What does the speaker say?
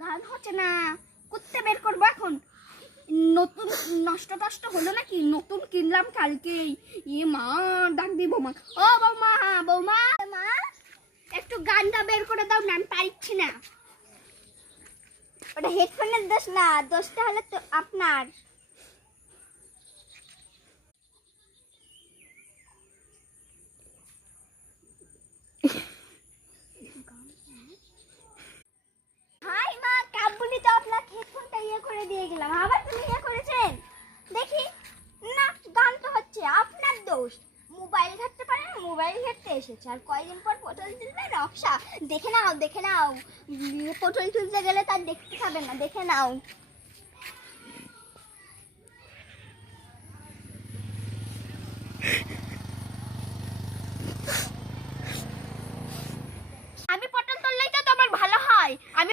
গান হচ্ছে না, কুত্তে বের করবো এখন। নতুন নষ্ট টষ্ট হলো নাকি? নতুন কিনলাম কালকেই। মা, ডাক দি বৌমা। ও বৌমা, বৌমা, মা একটু গানটা বের করে দাও না, আমি পারছি না। ওটা হেডফোনের দোষ না, দোষটা হলে তো আপনার। হাই মা, কাবুলি তো আপনার হেডফোনটা করে দিয়ে গেলাম, আবার তুমি করেছেন দেখি। না, গান তো হচ্ছে, আপনার দোষ। মোবাইল ঘাটতে পারে না, মোবাইল ঘাটতে এসেছে। আর কয়দিন পর পটল তুলবে নকশা, দেখে নাও দেখে নাও। পটল তুলতে গেলে তার দেখতে পাবে না, দেখে নাও।